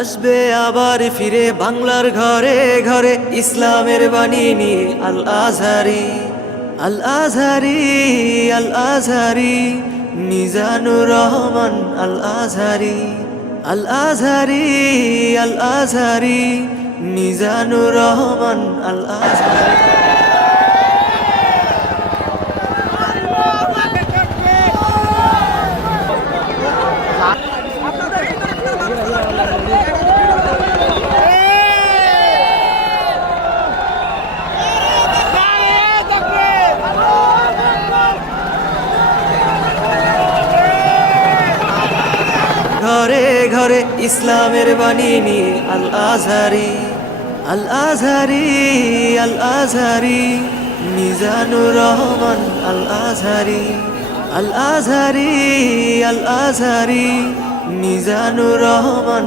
আসবে আবার ফিরে বাংলার ঘরে ঘরে ইসলামের বাণী নিয়ে আল আজহারি, আল আজহারি, আল আজহারি, মিজানুর রহমান আল আজহারি, আল আজহারি, আল আজহারি, মিজানুর রহমান আল আজহারি। ঘরে ঘরে ইসলামের বাণী নিয়ে আল আজহারি, আল আজহারি, আল আজহারি, মিজানুর রহমান আল আজহারি, আল আজহারি, আল আজহারি, মিজানুর রহমান।